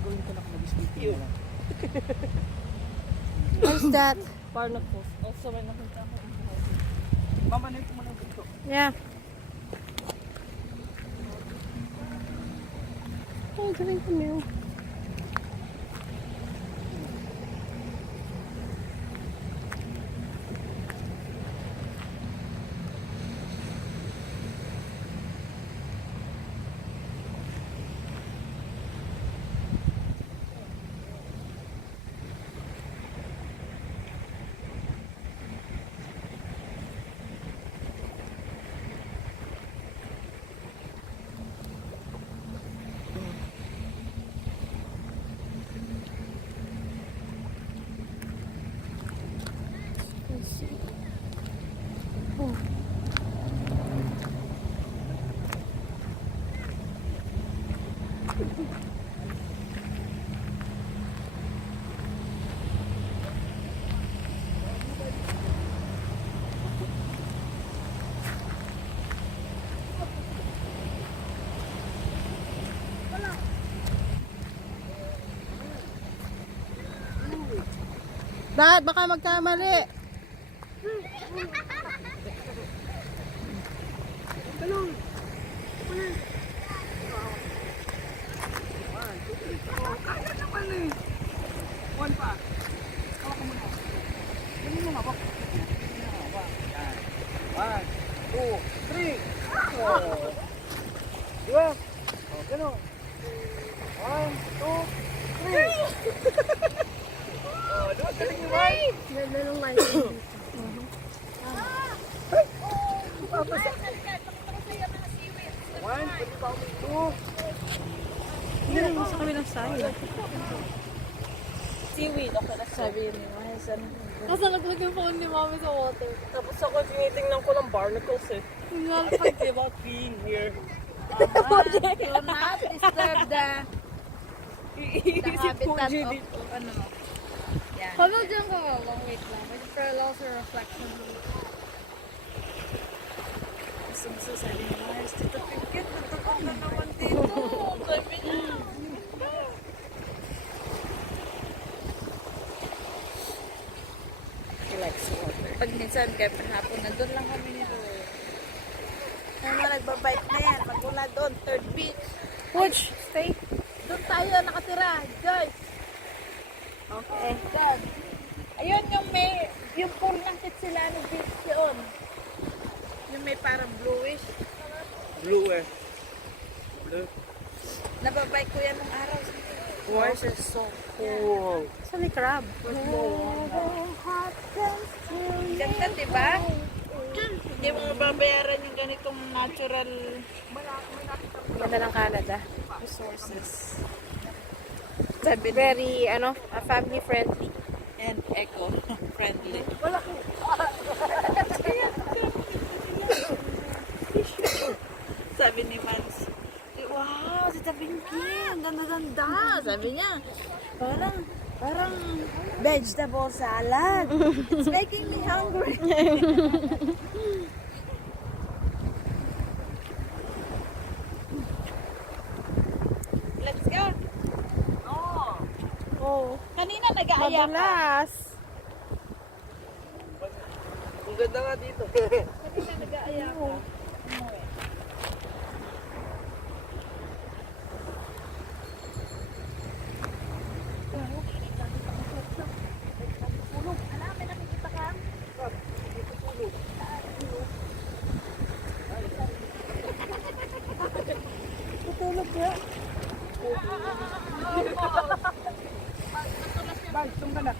gawin ko na kung mag-sleeping na lang. What's that? Barnacles. Also, may nakita ko. Mama, na ito mo lang dito. Yeah. Oh, galing ko meal. Bakit? Baka magkamali. Talong! Kaya naman eh! One pa! Hawak ka muna. Ganun mo hawak. Yan. 1, 2, 3! Oh! Diba? Oh, ganun. 1, 2, 3! Oh, diba? Galing ni Mike! Lalong man. One, pwede pa ako ito. Hindi lang sa kabilang side. Seaweed. Ako na sabi ni Miles. Kasi naglag yung phone ni Mami sa water. Tapos ako tinitingnan ko ng barnacles eh. Thinking about being here. Do not disturb the Iisip ko habitat dyan of ano. Yan. Hala dyan ka nga lang. Wait lang. May parallel sa reflection. Gusto sabi ni Miles, Tita Pinkett, nagtatang na naman dito. Sabi niya. He likes water. Pag minsan kaya hapon, nandun lang kami nito. Kaya nga nagbabike na yan. Magmula doon, third beach. Which? Stay. Doon tayo nakatira. Joice. Okay. Doon. Ayun yung may, yung pool ng Kitsilano Beach yun. Yung may parang bluish. Blue eh. Blue. Nababike ko yan nung araw. Water is so cool. Saan may crab? Ganda, diba? Hindi mo mababayaran yung ganitong natural Ganda ng Canada. resources. Sabi very, family friendly. And eco-friendly. Sabi ni Mans, wow, si Tabingki, ang ganda-ganda. Sabi niya, parang vegetable salad. It's making me hungry. Let's go. Oh. Kanina nag-aaya ka. Madulas. Ang ganda nga dito. Kanina nag-aaya ka. Alam, may nakikita ka? Tutulog ka. Bye, saan ka na?